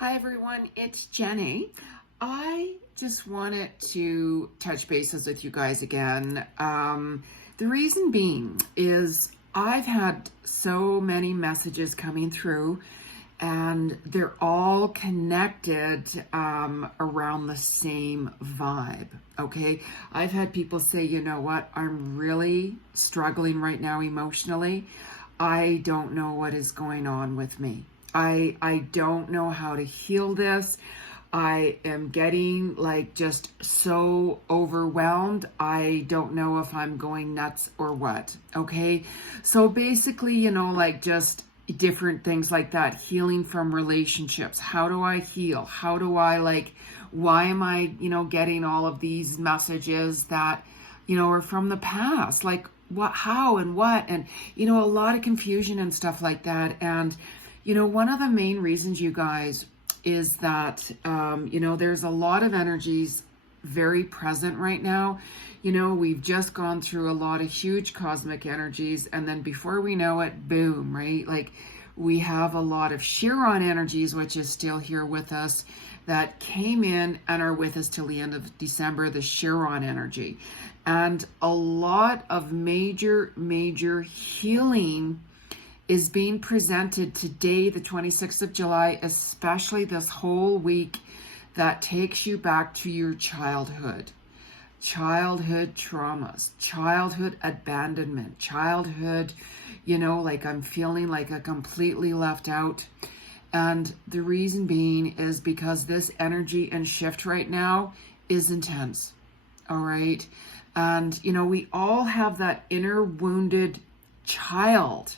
Hi everyone, it's Jenny. I just wanted to touch bases with you guys again. The reason being is I've had so many messages coming through and they're all connected around the same vibe. Okay, I've had people say, you know what, I'm really struggling right now emotionally. I don't know what is going on with me. I don't know how to heal this. I am getting like just so overwhelmed. I don't know if I'm going nuts or what. Okay. So basically, like just different things like that. Healing from relationships. How do I heal? How do I why am I, getting all of these messages that, are from the past? Like what, how and what, and, a lot of confusion and stuff like that. And, one of the main reasons, you guys, is that, there's a lot of energies very present right now. We've just gone through a lot of huge cosmic energies, and then before we know it, boom, right? Like we have a lot of Chiron energies, which is still here with us, that came in and are with us till the end of December, the Chiron energy. And a lot of major healing is being presented today, the 26th of July, especially this whole week, that takes you back to your childhood traumas, childhood abandonment, childhood, like I'm feeling like a completely left out. And the reason being is because this energy and shift right now is intense. All right. And, we all have that inner wounded child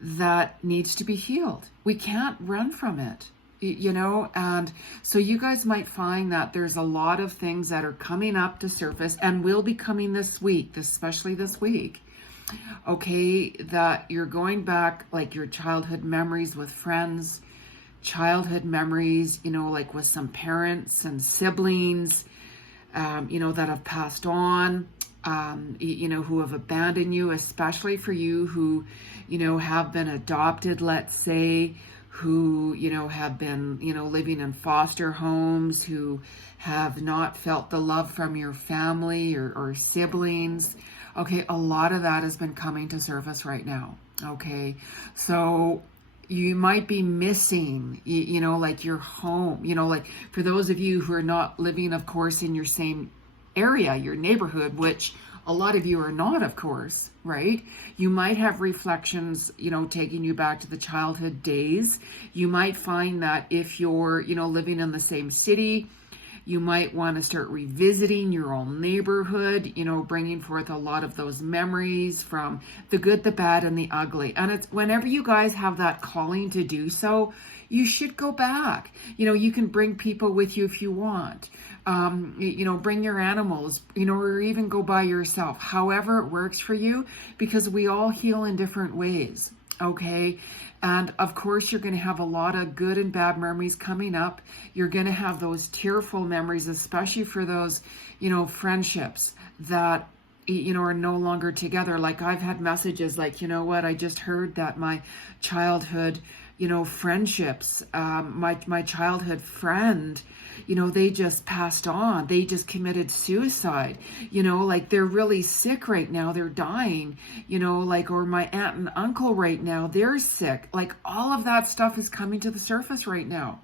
that needs to be healed. We can't run from it, and so you guys might find that there's a lot of things that are coming up to surface and will be coming this week, especially this week. Okay, that you're going back, like your childhood memories with friends, childhood memories, like with some parents and siblings, that have passed on, who have abandoned you, especially for you who, have been adopted, let's say, who, have been, living in foster homes, who have not felt the love from your family or siblings. Okay, a lot of that has been coming to surface right now. Okay, so you might be missing, like your home, like for those of you who are not living, of course, in your same area, your neighborhood, which a lot of you are not, of course, right? You might have reflections, taking you back to the childhood days. You might find that if you're, living in the same city, you might want to start revisiting your own neighborhood, bringing forth a lot of those memories from the good, the bad, and the ugly. And it's whenever you guys have that calling to do so, you should go back. You can bring people with you if you want. Bring your animals, or even go by yourself, however it works for you, because we all heal in different ways. Okay. And of course, you're going to have a lot of good and bad memories coming up. You're going to have those tearful memories, especially for those, friendships that, are no longer together. Like I've had messages like, I just heard that my childhood, friendships, my childhood friend, they just passed on. They just committed suicide, like they're really sick right now. They're dying, or my aunt and uncle right now, they're sick. Like all of that stuff is coming to the surface right now.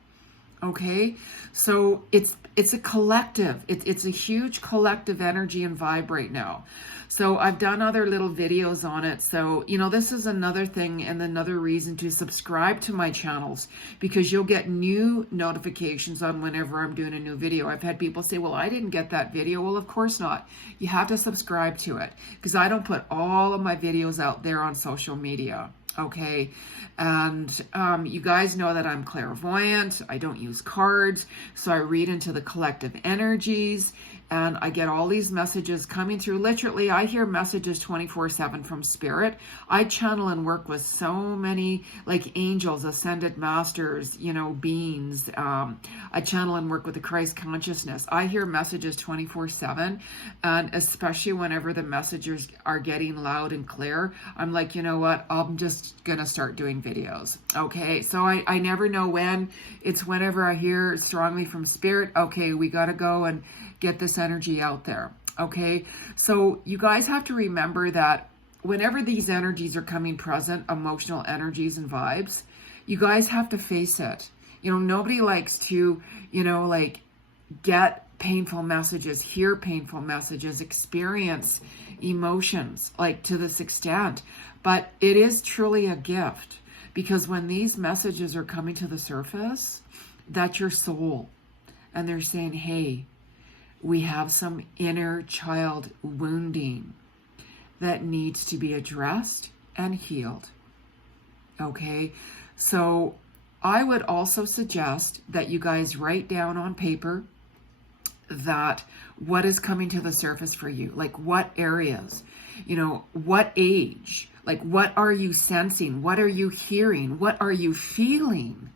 Okay. So it's a collective, it's a huge collective energy and vibe right now. So I've done other little videos on it. So, this is another thing and another reason to subscribe to my channels, because you'll get new notifications on whenever I'm doing a new video. I've had people say, well, I didn't get that video. Well, of course not. You have to subscribe to it, because I don't put all of my videos out there on social media. Okay. And you guys know that I'm clairvoyant. I don't use cards. So I read into the collective energies, and I get all these messages coming through. Literally, I hear messages 24/7 from spirit. I channel and work with so many like angels, ascended masters, beings. I channel and work with the Christ consciousness. I hear messages 24/7, and especially whenever the messages are getting loud and clear, I'm like, you know what? I'm just just going to start doing videos. Okay. So I never know when. It's whenever I hear strongly from spirit, okay, we got to go and get this energy out there. Okay. So you guys have to remember that whenever these energies are coming present, emotional energies and vibes, you guys have to face it. You know, nobody likes to, you know, like get painful messages, hear painful messages, experience emotions like to this extent. But it is truly a gift, because when these messages are coming to the surface, that's your soul. And they're saying, hey, we have some inner child wounding that needs to be addressed and healed. Okay, so I would also suggest that you guys write down on paper that what is coming to the surface for you, like what areas, you know, what age, like what are you sensing, what are you hearing, what are you feeling?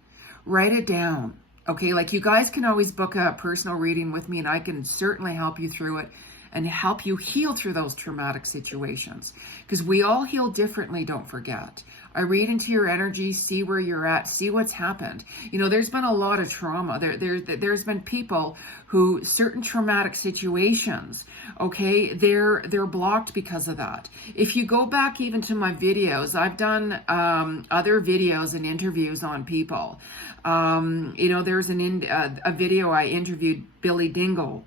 Write it down. Okay, like you guys can always book a personal reading with me, and I can certainly help you through it and help you heal through those traumatic situations, because we all heal differently, don't forget. I read into your energy, see where you're at, see what's happened. You know, there's been a lot of trauma. There's been people who, certain traumatic situations, okay, they're blocked because of that. If you go back even to my videos, I've done other videos and interviews on people. You know, there's a video I interviewed Billy Dingle.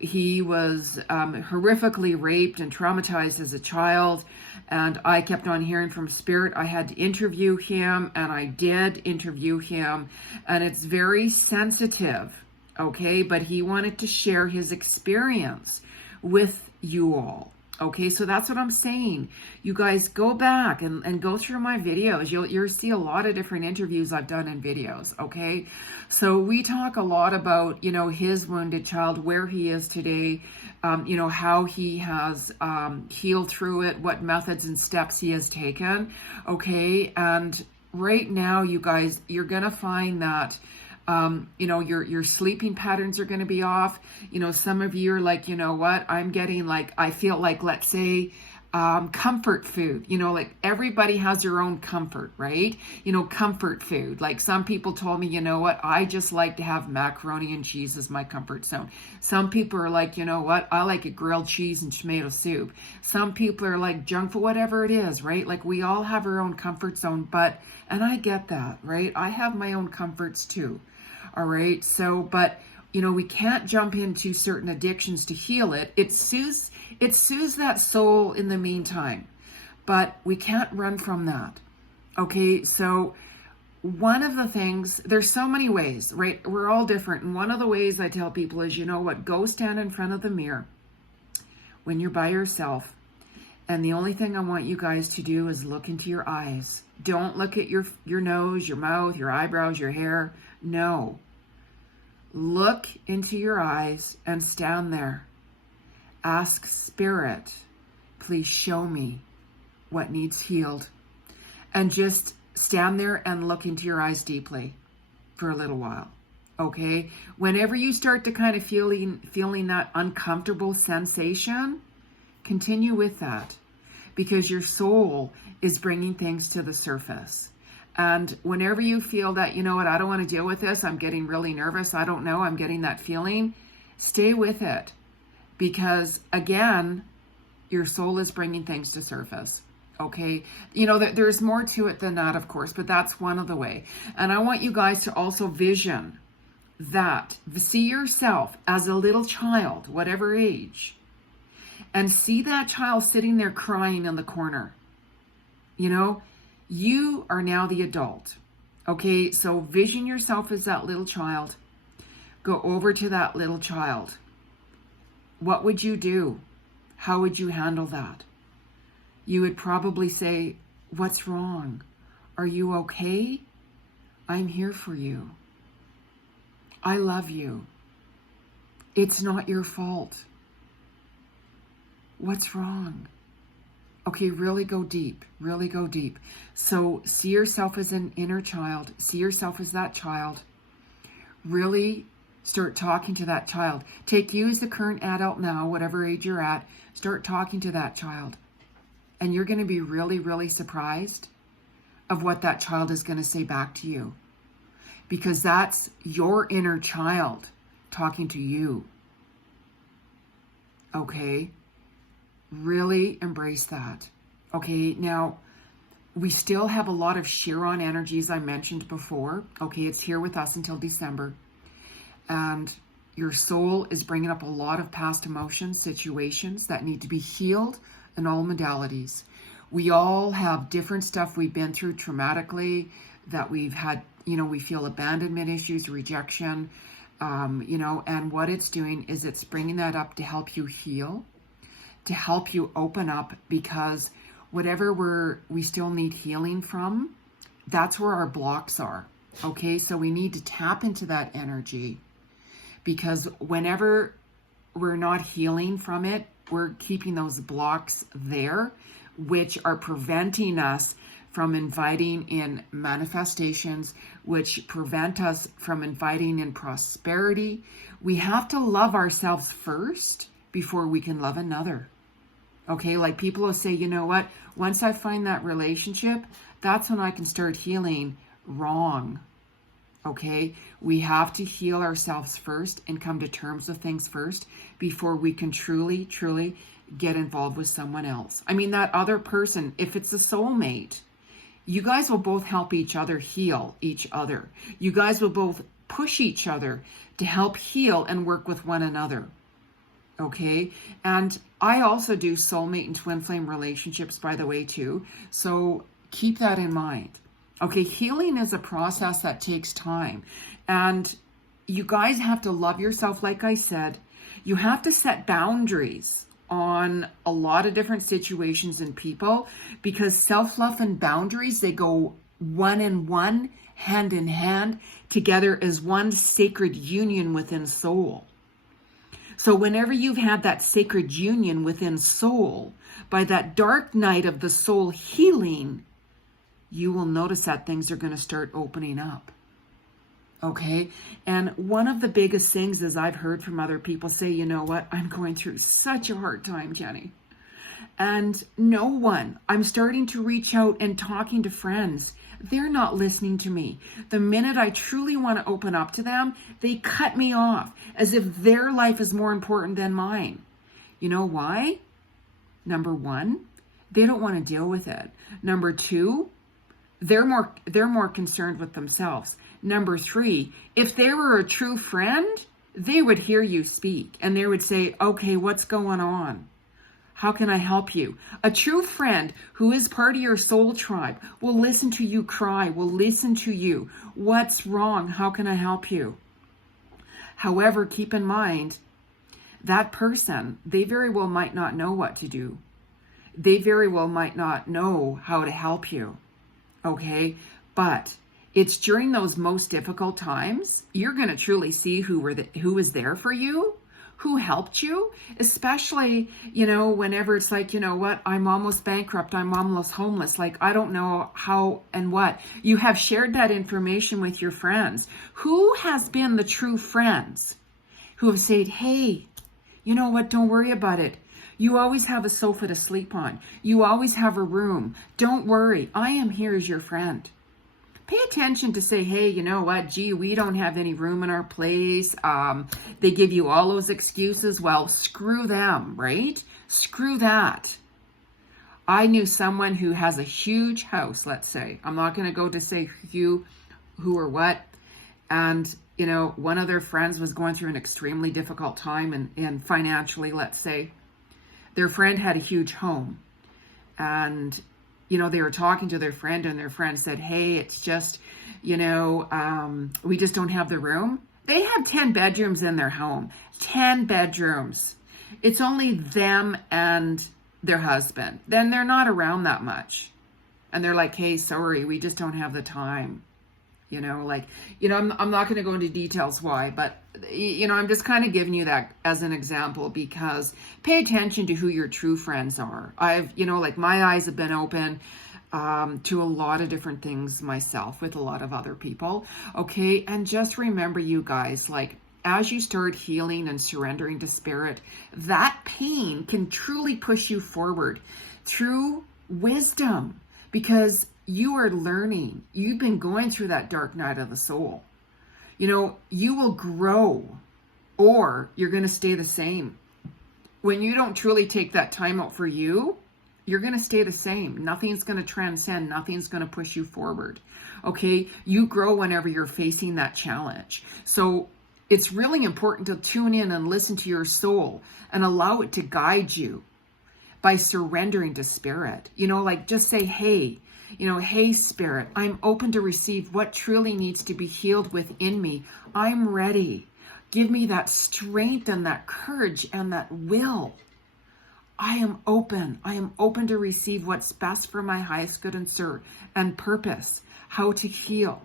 He was horrifically raped and traumatized as a child, and I kept on hearing from spirit I had to interview him, and I did interview him, and it's very sensitive, okay, but he wanted to share his experience with you all. Okay, so that's what I'm saying. You guys go back and go through my videos. You'll see a lot of different interviews I've done in videos, okay? So we talk a lot about, you know, his wounded child, where he is today, you know, how he has healed through it, what methods and steps he has taken, okay? And right now, you guys, you're going to find that you know, your sleeping patterns are going to be off. You know, some of you are like, you know what, I'm getting like, I feel like, let's say, comfort food, you know, like everybody has their own comfort, right? You know, comfort food. Like some people told me, you know what, I just like to have macaroni and cheese as my comfort zone. Some people are like, you know what, I like a grilled cheese and tomato soup. Some people are like junk food, whatever it is, right? Like we all have our own comfort zone, and I get that, right? I have my own comforts too. All right. So, but you know, we can't jump into certain addictions to heal it. It soothes that soul in the meantime, but we can't run from that. Okay. So one of the things, there's so many ways, right? We're all different. And one of the ways I tell people is, you know what, go stand in front of the mirror when you're by yourself. And the only thing I want you guys to do is look into your eyes. Don't look at your nose, your mouth, your eyebrows, your hair. No. Look into your eyes and stand there. Ask Spirit, please show me what needs healed. And just stand there and look into your eyes deeply for a little while. Okay? Whenever you start to kind of feeling that uncomfortable sensation, continue with that, because your soul is bringing things to the surface. And whenever you feel that, you know what, I don't want to deal with this, I'm getting really nervous, I don't know, I'm getting that feeling, stay with it. Because again, your soul is bringing things to surface. Okay? You know, there's more to it than that, of course, but that's one of the way. And I want you guys to also vision that. See yourself as a little child, whatever age, and see that child sitting there crying in the corner. You know, you are now the adult. Okay, so vision yourself as that little child. Go over to that little child. What would you do? How would you handle that? You would probably say, what's wrong? Are you okay? I'm here for you. I love you. It's not your fault. What's wrong? Okay, really go deep, really go deep. So see yourself as an inner child. See yourself as that child. Really start talking to that child. Take you as the current adult now, whatever age you're at. Start talking to that child. And you're going to be really, really surprised of what that child is going to say back to you, because that's your inner child talking to you. Okay? Really embrace that. Okay, now we still have a lot of Chiron energies I mentioned before. Okay, it's here with us until December. And your soul is bringing up a lot of past emotions, situations that need to be healed in all modalities. We all have different stuff we've been through traumatically, that we've had, we feel abandonment issues, rejection, and what it's doing is it's bringing that up to help you heal, to help you open up, because whatever we still need healing from, that's where our blocks are. Okay, so we need to tap into that energy, because whenever we're not healing from it, we're keeping those blocks there, which are preventing us from inviting in manifestations, which prevent us from inviting in prosperity. We have to love ourselves first before we can love another. Okay, like people will say, you know what, once I find that relationship, that's when I can start healing. Wrong. Okay, we have to heal ourselves first and come to terms with things first before we can truly, truly get involved with someone else. I mean, that other person, if it's a soulmate, you guys will both help each other heal each other. You guys will both push each other to help heal and work with one another. Okay, and I also do soulmate and twin flame relationships, by the way, too. So keep that in mind. Okay, healing is a process that takes time. And you guys have to love yourself, like I said. You have to set boundaries on a lot of different situations and people, because self-love and boundaries, they go one in one, hand in hand, together as one sacred union within soul. So whenever you've had that sacred union within soul, by that dark night of the soul healing, you will notice that things are going to start opening up. Okay? And one of the biggest things is I've heard from other people say, you know what, I'm going through such a hard time, Jeni. And no one, I'm starting to reach out and talking to friends. They're not listening to me. The minute I truly want to open up to them, they cut me off as if their life is more important than mine. You know why? Number one, they don't want to deal with it. Number two, they're more concerned with themselves. Number three, if they were a true friend, they would hear you speak and they would say, okay, what's going on? How can I help you? A true friend who is part of your soul tribe will listen to you cry, will listen to you. What's wrong? How can I help you? However, keep in mind, that person, they very well might not know what to do. They very well might not know how to help you. Okay? But it's during those most difficult times, you're going to truly see who was there for you, who helped you, especially, whenever it's like, you know what, I'm almost bankrupt, I'm almost homeless, like, I don't know how and what. You have shared that information with your friends. Who has been the true friends who have said, hey, you know what, don't worry about it. You always have a sofa to sleep on. You always have a room. Don't worry, I am here as your friend. Pay attention to say, hey, you know what, gee, we don't have any room in our place. They give you all those excuses. Well, screw them, right? Screw that. I knew someone who has a huge house, let's say. I'm not going to go to say who or what. And, one of their friends was going through an extremely difficult time and financially, let's say. Their friend had a huge home. And they were talking to their friend and their friend said, hey, it's just, we just don't have the room. They have 10 bedrooms in their home, 10 bedrooms. It's only them and their husband. Then they're not around that much. And they're like, hey, sorry, we just don't have the time. I'm not going to go into details why, but, I'm just kind of giving you that as an example, because pay attention to who your true friends are. My eyes have been open to a lot of different things myself with a lot of other people. Okay. And just remember, you guys, as you start healing and surrendering to spirit, that pain can truly push you forward through wisdom, because you are learning. You've been going through that dark night of the soul. You know, you will grow or you're going to stay the same. When you don't truly take that time out for you, you're going to stay the same. Nothing's going to transcend. Nothing's going to push you forward. Okay. You grow whenever you're facing that challenge. So it's really important to tune in and listen to your soul and allow it to guide you by surrendering to spirit. You know, like just say, hey, hey, spirit, I'm open to receive what truly needs to be healed within me. I'm ready. Give me that strength and that courage and that will. I am open. I am open to receive what's best for my highest good and purpose, how to heal.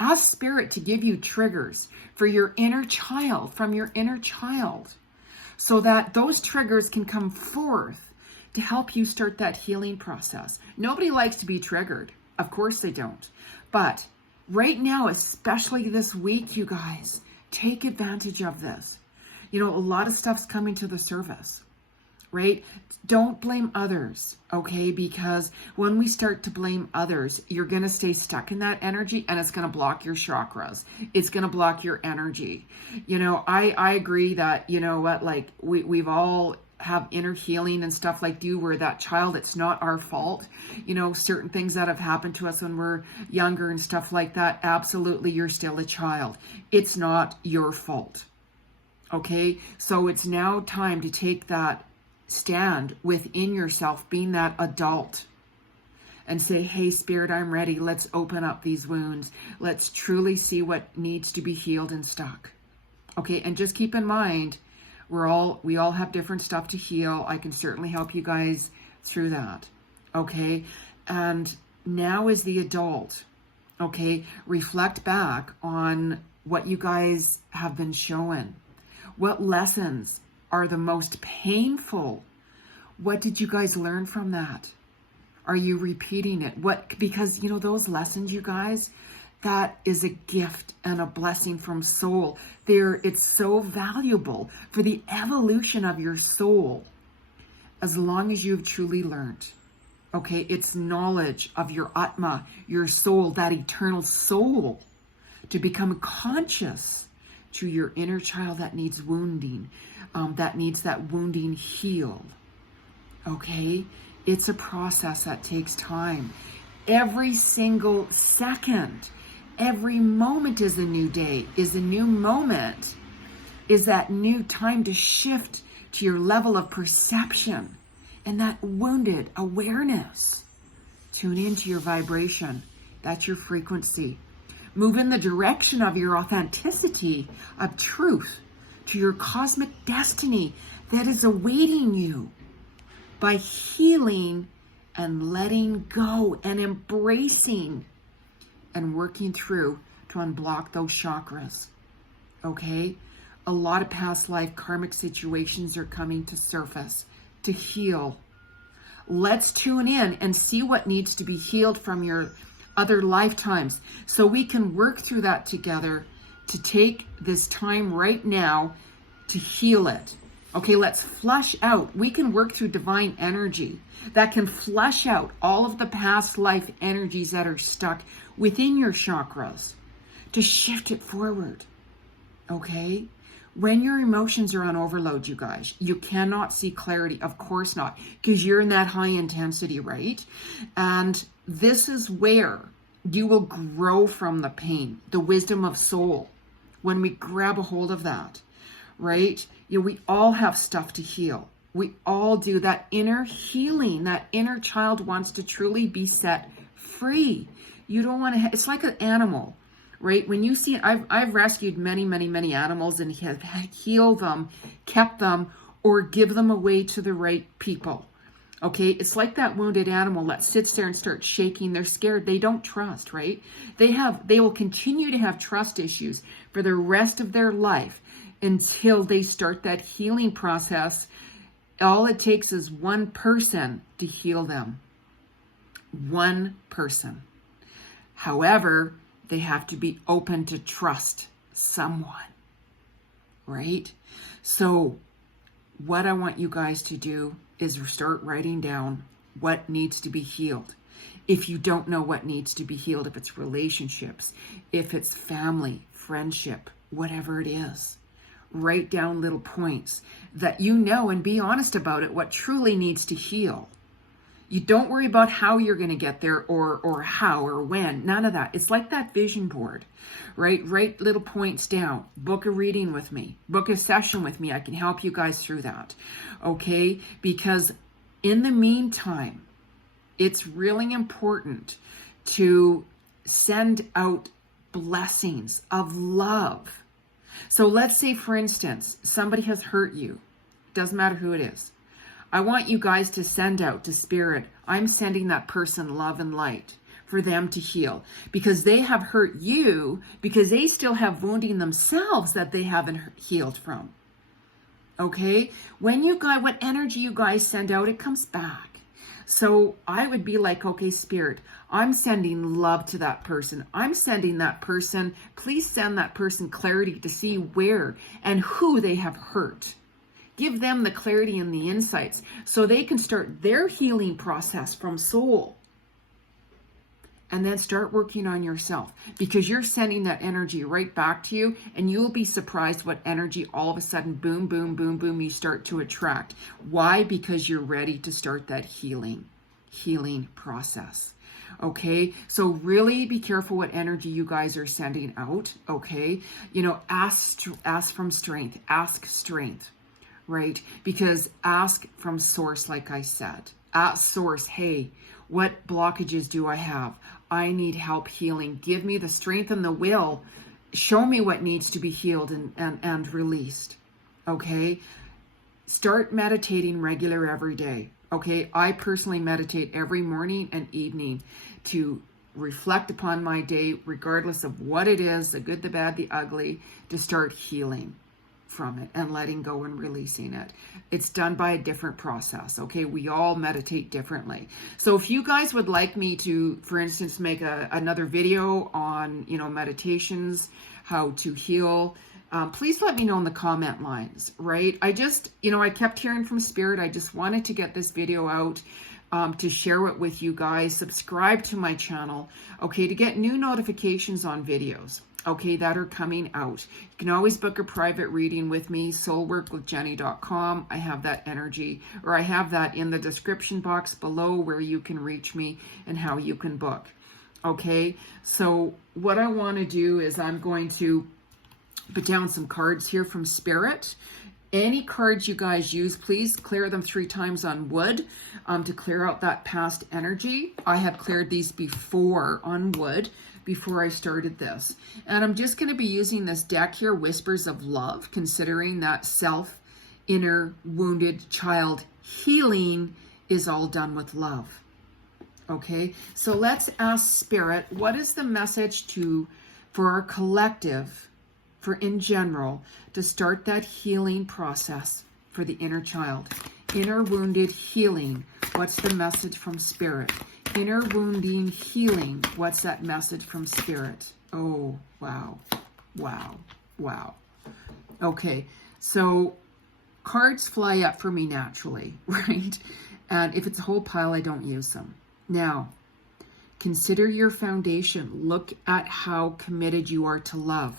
Ask spirit to give you triggers for your inner child, from your inner child, so that those triggers can come forth to help you start that healing process. Nobody likes to be triggered. Of course they don't. But right now, especially this week, you guys, take advantage of this. You know, a lot of stuff's coming to the surface, right? Don't blame others, okay? Because when we start to blame others, you're going to stay stuck in that energy and it's going to block your chakras. It's going to block your energy. You know, I agree that, you know what, like we've all have inner healing and stuff like you, where that child, it's not our fault. You know, certain things that have happened to us when we're younger and stuff like that. Absolutely, you're still a child. It's not your fault. Okay, so it's now time to take that stand within yourself, being that adult, and say, hey, spirit, I'm ready. Let's open up these wounds. Let's truly see what needs to be healed and stuck. Okay, and just keep in mind, we all have different stuff to heal. I can certainly help you guys through that. Okay, and now as the adult, okay, reflect back on what you guys have been shown. What lessons are the most painful? What did you guys learn from that? Are you repeating it? Because, you know, those lessons, you guys, that is a gift and a blessing from soul. It's so valuable for the evolution of your soul, as long as you've truly learned. Okay, it's knowledge of your Atma, your soul, that eternal soul, to become conscious to your inner child that needs wounding, that needs that wounding healed. Okay, it's a process that takes time. Every single second, every moment is a new day, is a new moment, is that new time to shift to your level of perception and that wounded awareness. Tune into your vibration. That's your frequency. Move in the direction of your authenticity, of truth, to your cosmic destiny that is awaiting you by healing and letting go and embracing and working through to unblock those chakras. Okay? A lot of past life karmic situations are coming to surface to heal. Let's tune in and see what needs to be healed from your other lifetimes, so we can work through that together, to take this time right now to heal it. Okay, let's flush out. We can work through divine energy that can flush out all of the past life energies that are stuck within your chakras to shift it forward. Okay? When your emotions are on overload, you guys, you cannot see clarity. Of course not, because you're in that high intensity, right? And this is where you will grow from the pain, the wisdom of soul, when we grab a hold of that, right? You know, we all have stuff to heal. We all do. That inner healing, that inner child wants to truly be set free. You don't want to, it's like an animal, right? When you see, I've rescued many, many, many animals and have healed them, kept them, or give them away to the right people. Okay, it's like that wounded animal that sits there and starts shaking. They're scared. They don't trust, right? They will continue to have trust issues for the rest of their life until they start that healing process. All it takes is one person to heal them. One person. However, they have to be open to trust someone, right? So what I want you guys to do is start writing down what needs to be healed. if you don't know what needs to be healed, if it's relationships, if it's family, friendship, whatever it is. Write down little points that you know and be honest about it, what truly needs to heal. You don't worry about how you're going to get there or how or when. None of that. It's like that vision board, right? Write little points down. Book a reading with me. Book a session with me. I can help you guys through that. Okay? Because in the meantime, it's really important to send out blessings of love. So let's say, for instance, somebody has hurt you. Doesn't matter who it is. I want you guys to send out to Spirit, I'm sending that person love and light for them to heal, because they have hurt you, because they still have wounding themselves that they haven't healed from. Okay? When you guys, what energy you guys send out, it comes back. So I would be like, okay, Spirit, I'm sending love to that person. I'm sending that person, please send that person clarity to see where and who they have hurt. Give them the clarity and the insights so they can start their healing process from soul. And then start working on yourself, because you're sending that energy right back to you, and you'll be surprised what energy all of a sudden, boom, boom, boom, boom, you start to attract. Why? Because you're ready to start that healing process. Okay, so really be careful what energy you guys are sending out. Okay, you know, ask from strength, ask strength. Right? Because ask from source, like I said. Ask source, hey, what blockages do I have? I need help healing. Give me the strength and the will. Show me what needs to be healed and released. Okay? Start meditating regular every day. Okay? I personally meditate every morning and evening to reflect upon my day, regardless of what it is, the good, the bad, the ugly, to start healing from it and letting go and releasing it. It's done by a different process. Okay, we all meditate differently. So if you guys would like me to, for instance, make another video on, you know, meditations, how to heal, please let me know in the comment lines. Right, I just, you know, I kept hearing from Spirit. I just wanted to get this video out to share it with you guys. Subscribe to my channel, okay, to get new notifications on videos, okay, that are coming out. You can always book a private reading with me, soulworkwithjeni.com. I have that energy, or I have that in the description box below where you can reach me and how you can book. Okay, so what I want to do is I'm going to put down some cards here from Spirit. Any cards you guys use, please clear them 3 times on wood to clear out that past energy. I have cleared these before on wood, before I started this. And I'm just going to be using this deck here, Whispers of Love, considering that self, inner, wounded child healing is all done with love. Okay, so let's ask Spirit, what is the message for our collective, for in general, to start that healing process for the inner child? Inner wounded healing, what's the message from Spirit? Inner wounding healing, what's that message from Spirit? Oh, wow, wow, wow. Okay, so cards fly up for me naturally, right? And if it's a whole pile, I don't use them. Now, consider your foundation. Look at how committed you are to love.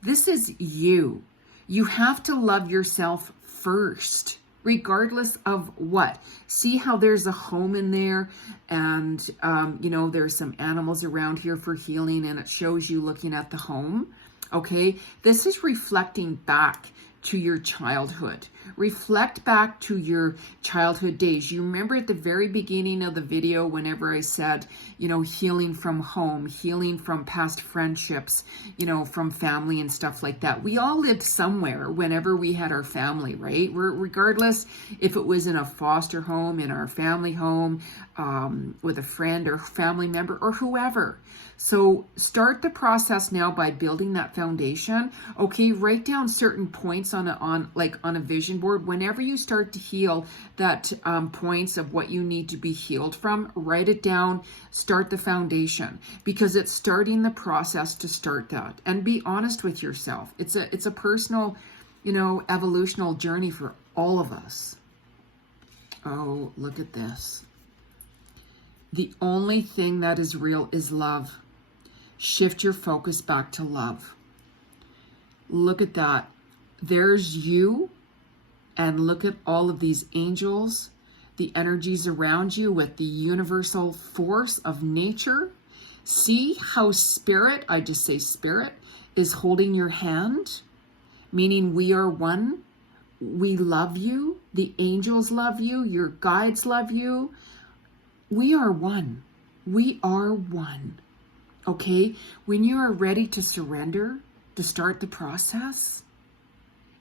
This is you. You have to love yourself first, regardless of what. See how there's a home in there, and you know, there's some animals around here for healing, and it shows you looking at the home. Okay, this is reflecting back to your childhood. Reflect back to your childhood days. You remember at the very beginning of the video, whenever I said, you know, healing from home, healing from past friendships, you know, from family and stuff like that. We all lived somewhere whenever we had our family, right? Regardless if it was in a foster home, in our family home, with a friend or family member or whoever. So start the process now by building that foundation. Okay, write down certain points on a vision board. Whenever you start to heal that points of what you need to be healed from, write it down, start the foundation, because it's starting the process to start that. And be honest with yourself. It's a personal, you know, evolutional journey for all of us. Oh, look at this. The only thing that is real is love. Shift your focus back to love. Look at that. There's you, and look at all of these angels, the energies around you with the universal force of nature. See how spirit, I just say spirit, is holding your hand, meaning we are one. We love you. The angels love you. Your guides love you. We are one. We are one. Okay? When you are ready to surrender, to start the process,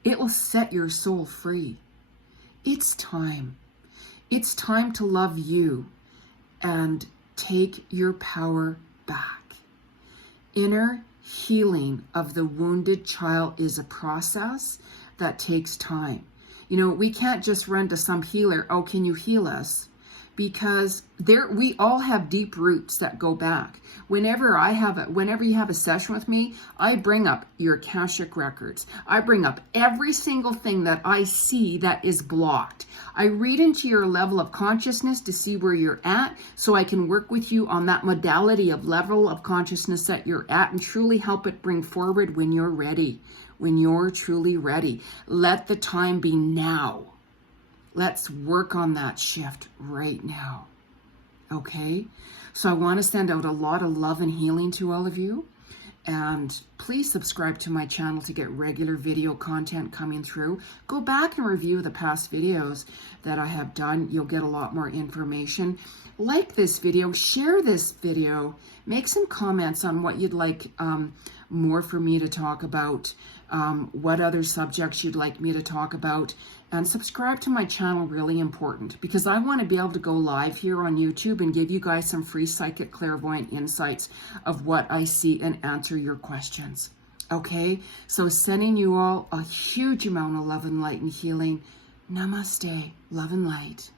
it will set your soul free. It's time. It's time to love you and take your power back. Inner healing of the wounded child is a process that takes time. You know, we can't just run to some healer, oh, can you heal us? Because we all have deep roots that go back. Whenever you have a session with me, I bring up your Akashic records. I bring up every single thing that I see that is blocked. I read into your level of consciousness to see where you're at, so I can work with you on that modality of level of consciousness that you're at and truly help it bring forward when you're ready, when you're truly ready. Let the time be now. Let's work on that shift right now. Okay? So I want to send out a lot of love and healing to all of you. And please subscribe to my channel to get regular video content coming through. Go back and review the past videos that I have done. You'll get a lot more information. Like this video, share this video, make some comments on what you'd like more for me to talk about, what other subjects you'd like me to talk about, and subscribe to my channel, really important, because I want to be able to go live here on YouTube and give you guys some free psychic clairvoyant insights of what I see and answer your questions. Okay, so sending you all a huge amount of love and light and healing. Namaste, love and light.